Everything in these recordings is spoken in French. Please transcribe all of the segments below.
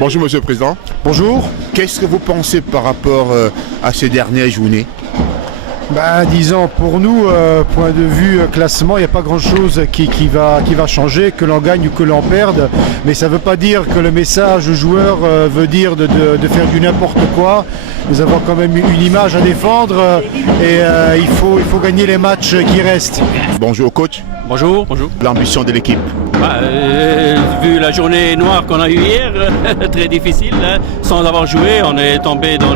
Bonjour Monsieur le Président. Bonjour. Qu'est-ce que vous pensez par rapport à ces dernières journées? Disons, pour nous, point de vue classement, il n'y a pas grand-chose qui va changer, que l'on gagne ou que l'on perde. Mais ça ne veut pas dire que le message aux joueurs veut dire de faire du n'importe quoi. Nous avons quand même une image à défendre et il faut gagner les matchs qui restent. Bonjour coach. Bonjour, bonjour. L'ambition de l'équipe? Vu la journée noire qu'on a eue hier, très difficile, hein, sans avoir joué, on est tombé dans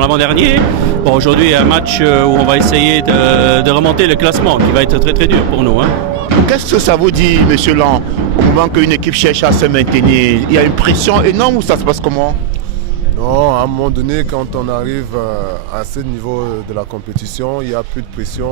l'avant-dernier. Bon, aujourd'hui, un match où on va essayer de remonter le classement, qui va être très très dur pour nous. Hein. Qu'est-ce que ça vous dit, Monsieur Lang, au moment qu'une équipe cherche à se maintenir? Il y a une pression énorme ou ça se passe comment? Non, à un moment donné, quand on arrive à ce niveau de la compétition, il n'y a plus de pression.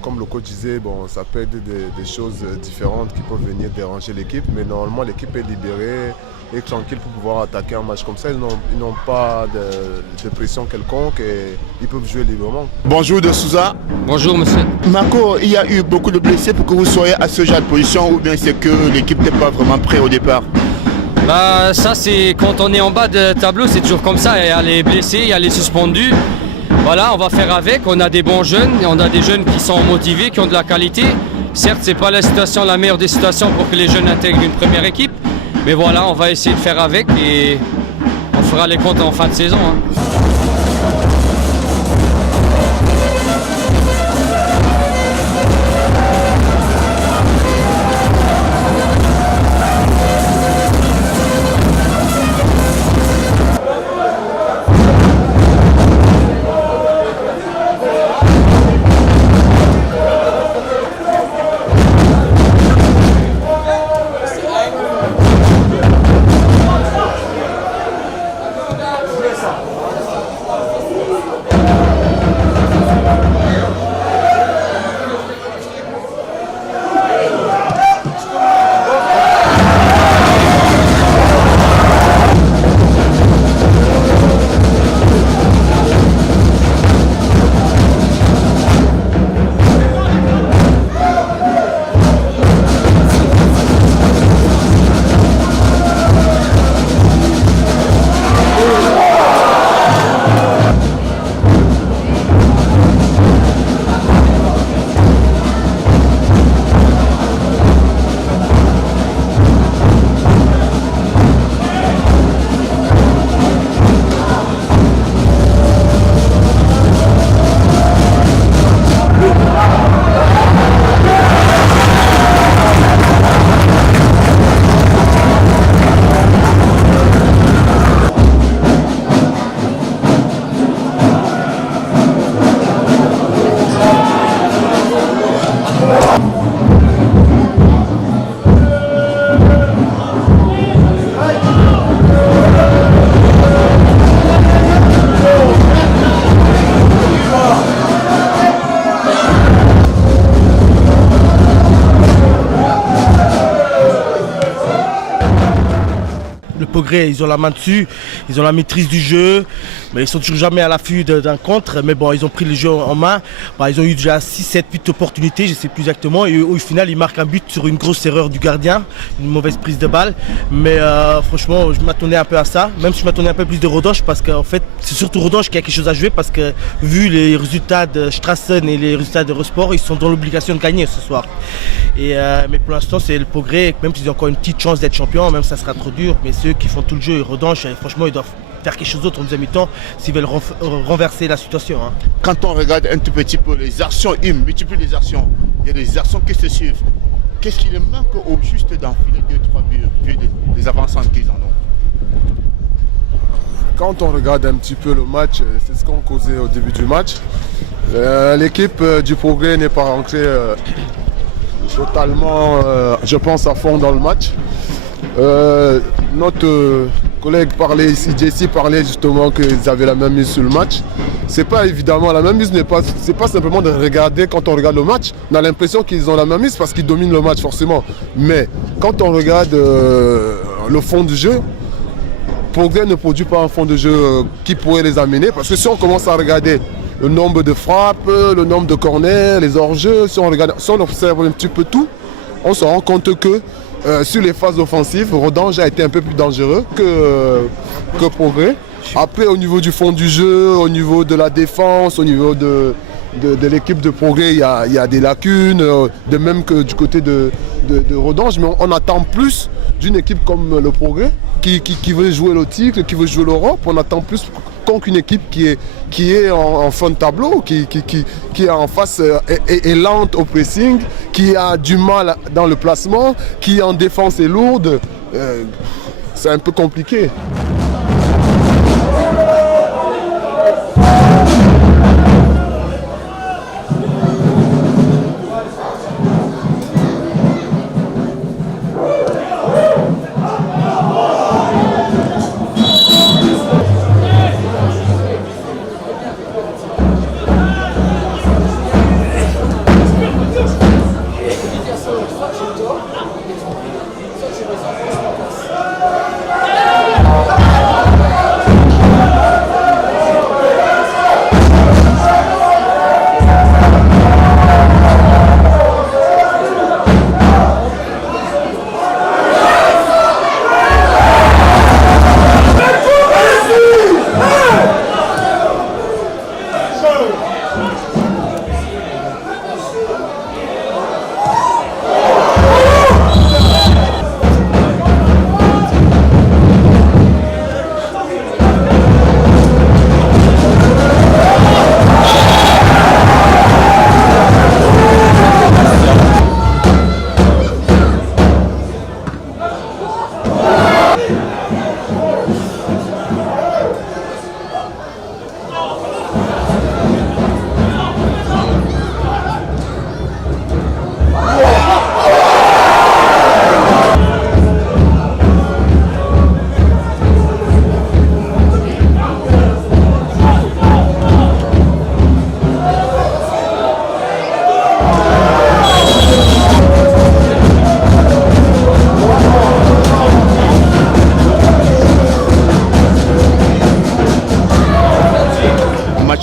Comme le coach disait, ça peut être des choses différentes qui peuvent venir déranger l'équipe, mais normalement l'équipe est libérée et tranquille pour pouvoir attaquer un match comme ça. Ils n'ont pas de pression quelconque et ils peuvent jouer librement. Bonjour de Souza. Bonjour monsieur. Marco, il y a eu beaucoup de blessés pour que vous soyez à ce genre de position ou bien c'est que l'équipe n'est pas vraiment prête au départ? Ça c'est quand on est en bas de tableau, c'est toujours comme ça. Il y a les blessés, il y a les suspendus. Voilà, on va faire avec. On a des bons jeunes, on a des jeunes qui sont motivés, qui ont de la qualité. Certes, c'est pas la meilleure des situations pour que les jeunes intègrent une première équipe. Mais voilà, on va essayer de faire avec et on fera les comptes en fin de saison. Hein. Ils ont la main dessus, ils ont la maîtrise du jeu, mais ils sont toujours jamais à l'affût d'un contre. Mais bon, ils ont pris le jeu en main. Ils ont eu déjà 6, 7, 8 opportunités, je ne sais plus exactement. Et au final, ils marquent un but sur une grosse erreur du gardien, une mauvaise prise de balle. Mais franchement, je m'attendais un peu à ça, même si je m'attendais un peu plus de Rodoche, parce qu'en fait, c'est surtout Rodoche qui a quelque chose à jouer, parce que vu les résultats de Strassen et les résultats de Eurosport, ils sont dans l'obligation de gagner ce soir. Mais pour l'instant, c'est le progrès, même s'ils ont encore une petite chance d'être champion, même si ça sera trop dur. Mais ceux qui font tout le jeu, ils Rodoche, franchement, ils doivent faire quelque chose d'autre en deuxième mi-temps s'ils veulent renverser la situation. Hein. Quand on regarde un tout petit peu les actions, ils multiplient les actions. Il y a des actions qui se suivent. Qu'est-ce qui leur manque au juste d'enfiler 2-3 buts, vu des avancantes qu'ils en ont? Quand on regarde un petit peu le match, c'est ce qu'on causait au début du match. L'équipe du Progrès n'est pas rentrée totalement, je pense, à fond dans le match. Notre collègue parlait ici, Jesse parlait justement qu'ils avaient la même mise sur le match. C'est pas évidemment la même mise, c'est pas simplement de regarder quand on regarde le match. On a l'impression qu'ils ont la même mise parce qu'ils dominent le match forcément. Mais quand on regarde le fond du jeu, Progrès ne produit pas un fond de jeu qui pourrait les amener. Parce que si on commence à regarder le nombre de frappes, le nombre de corners, les hors-jeux, si on observe un petit peu tout, on se rend compte que sur les phases offensives, Rodange a été un peu plus dangereux que Progrès. Après, au niveau du fond du jeu, au niveau de la défense, au niveau de l'équipe de Progrès, il y a des lacunes, de même que du côté de Rodange. Mais on attend plus d'une équipe comme le Progrès, qui veut jouer le titre, qui veut jouer l'Europe. On attend plus qu'une équipe qui est en fond de tableau, qui est en face est lente au pressing, qui a du mal dans le placement, qui en défense est lourde. C'est un peu compliqué.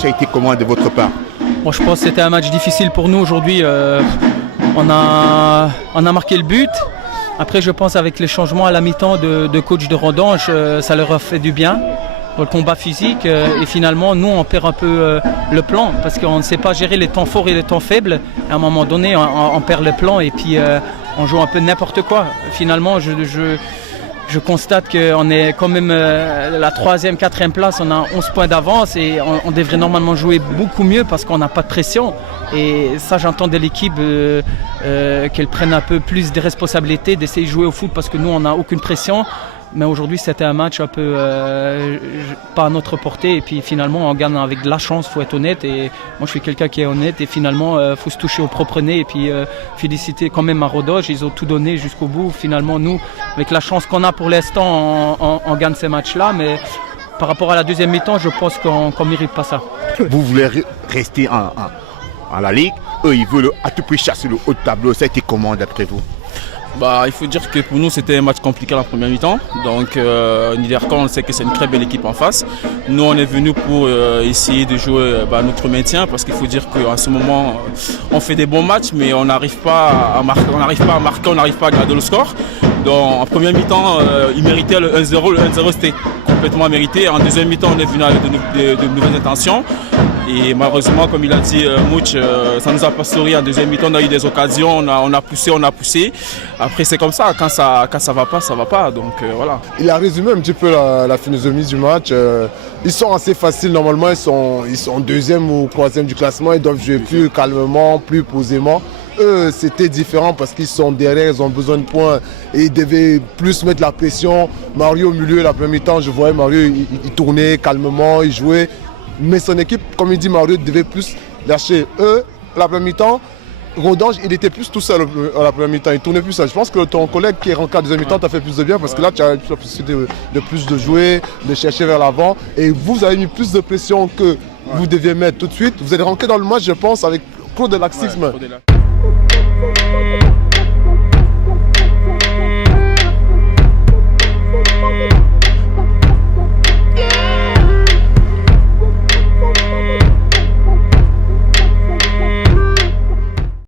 A été comment de votre part? Bon, je pense que c'était un match difficile pour nous aujourd'hui. On a marqué le but. Après, je pense avec les changements à la mi-temps de coach de Rodange, ça leur a fait du bien dans le combat physique. Et finalement, nous, on perd un peu le plan parce qu'on ne sait pas gérer les temps forts et les temps faibles. À un moment donné, on perd le plan et puis on joue un peu n'importe quoi. Finalement, je constate qu'on est quand même la 3e, 4e place, on a 11 points d'avance et on devrait normalement jouer beaucoup mieux parce qu'on n'a pas de pression. Et ça, j'entends de l'équipe qu'elle prenne un peu plus de responsabilités, d'essayer de jouer au foot parce que nous, on n'a aucune pression. Mais aujourd'hui, c'était un match un peu pas à notre portée. Et puis finalement, on gagne avec de la chance, il faut être honnête. Et moi, je suis quelqu'un qui est honnête. Et finalement, il faut se toucher au propre nez. Et puis féliciter quand même à Rodange. Ils ont tout donné jusqu'au bout. Finalement, nous, avec la chance qu'on a pour l'instant, on gagne ces matchs-là. Mais par rapport à la deuxième mi-temps, je pense qu'on ne mérite pas ça. Vous voulez rester en la Ligue. Eux, ils veulent à tout prix chasser le haut de tableau. Ça a été comment d'après vous? Il faut dire que pour nous c'était un match compliqué en première mi-temps. Donc Niederkorn, on sait que c'est une très belle équipe en face. Nous on est venus pour essayer de jouer notre maintien parce qu'il faut dire qu'en ce moment on fait des bons matchs mais on n'arrive pas à marquer, on n'arrive pas à garder le score. Donc en première mi-temps ils méritaient le 1-0, le 1-0 c'était complètement mérité. En deuxième mi-temps on est venu avec de nouvelles intentions. Et malheureusement, comme il a dit Mouch, ça nous a pas souri en deuxième mi-temps, on a eu des occasions, on a poussé. Après c'est comme ça, quand ça va pas, ça va pas. Donc voilà. Il a résumé un petit peu la philosophie du match. Ils sont assez faciles normalement, ils sont 2e ou 3e du classement, ils doivent jouer plus calmement, plus posément. Eux, c'était différent parce qu'ils sont derrière, ils ont besoin de points et ils devaient plus mettre la pression. Mario au milieu, la première mi-temps, je voyais Mario, il tournait calmement, il jouait. Mais son équipe, comme il dit Mario, devait plus lâcher. Eux, la première mi-temps, Rodange, il était plus tout seul à la première mi-temps, il tournait plus seul. Je pense que ton collègue qui est rentré à la deuxième mi-temps t'a fait plus de bien parce que là, tu as eu la possibilité de plus de jouer, de chercher vers l'avant. Et vous avez mis plus de pression que vous deviez mettre tout de suite. Vous êtes rentré dans le match, je pense, avec trop de laxisme.